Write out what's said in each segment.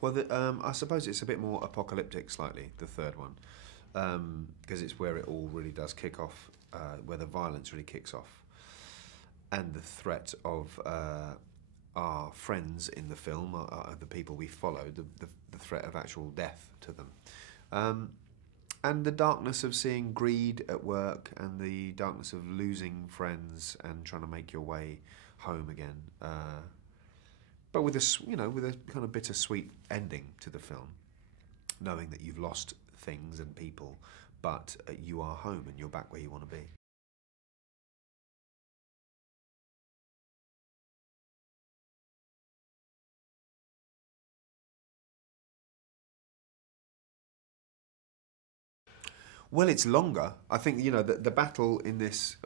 Well, I suppose it's a bit more apocalyptic, slightly, the third one, because it's where it all really does kick off, where the violence really kicks off, and the threat of our friends in the film, the people we follow, the threat of actual death to them. Um, and the darkness of seeing greed at work, and the darkness of losing friends and trying to make your way home again. But with with a kind of bittersweet ending to the film, knowing that you've lost things and people, but you are home and you're back where you want to be. Well, it's longer. I think the battle in this,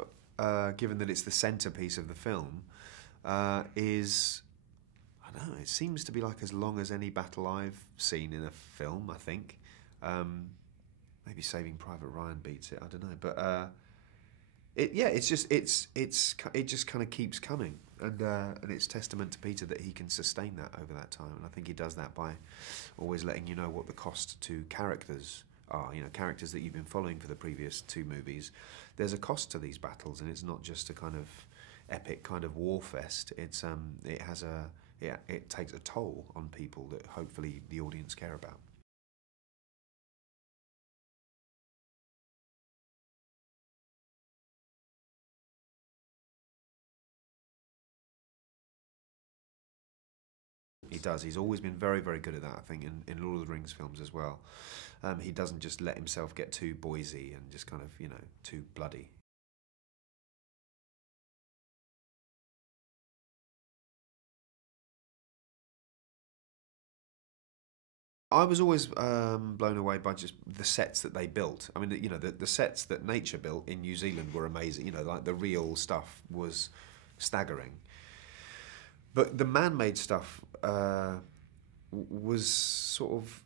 given that it's the centerpiece of the film, is I don't know. It seems to be like as long as any battle I've seen in a film. I think maybe Saving Private Ryan beats it. I don't know, but it just kind of keeps coming, and it's testament to Peter that he can sustain that over that time, and I think he does that by always letting you know what the cost to characters are. Characters that you've been following for the previous two movies. There's a cost to these battles, and it's not just a kind of epic kind of war fest. It takes a toll on people that hopefully the audience care about. He does. He's always been very, very good at that, I think, in Lord of the Rings films as well. He doesn't just let himself get too Boise and just kind of, too bloody. I was always blown away by just the sets that they built. I mean, the sets that nature built in New Zealand were amazing. Like the real stuff was staggering. But the man-made stuff was sort of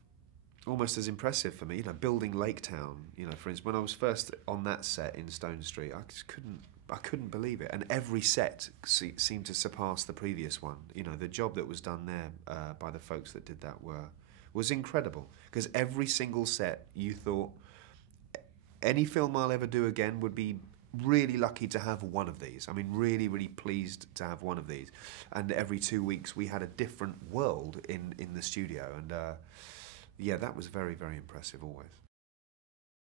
almost as impressive for me. Building Lake Town. For instance, when I was first on that set in Stone Street, I couldn't believe it. And every set seemed to surpass the previous one. The job that was done there by the folks that did that was incredible, because every single set you thought any film I'll ever do again would be really lucky to have one of these. I mean, really, really pleased to have one of these. And every 2 weeks we had a different world in the studio, and yeah, that was very, very impressive always.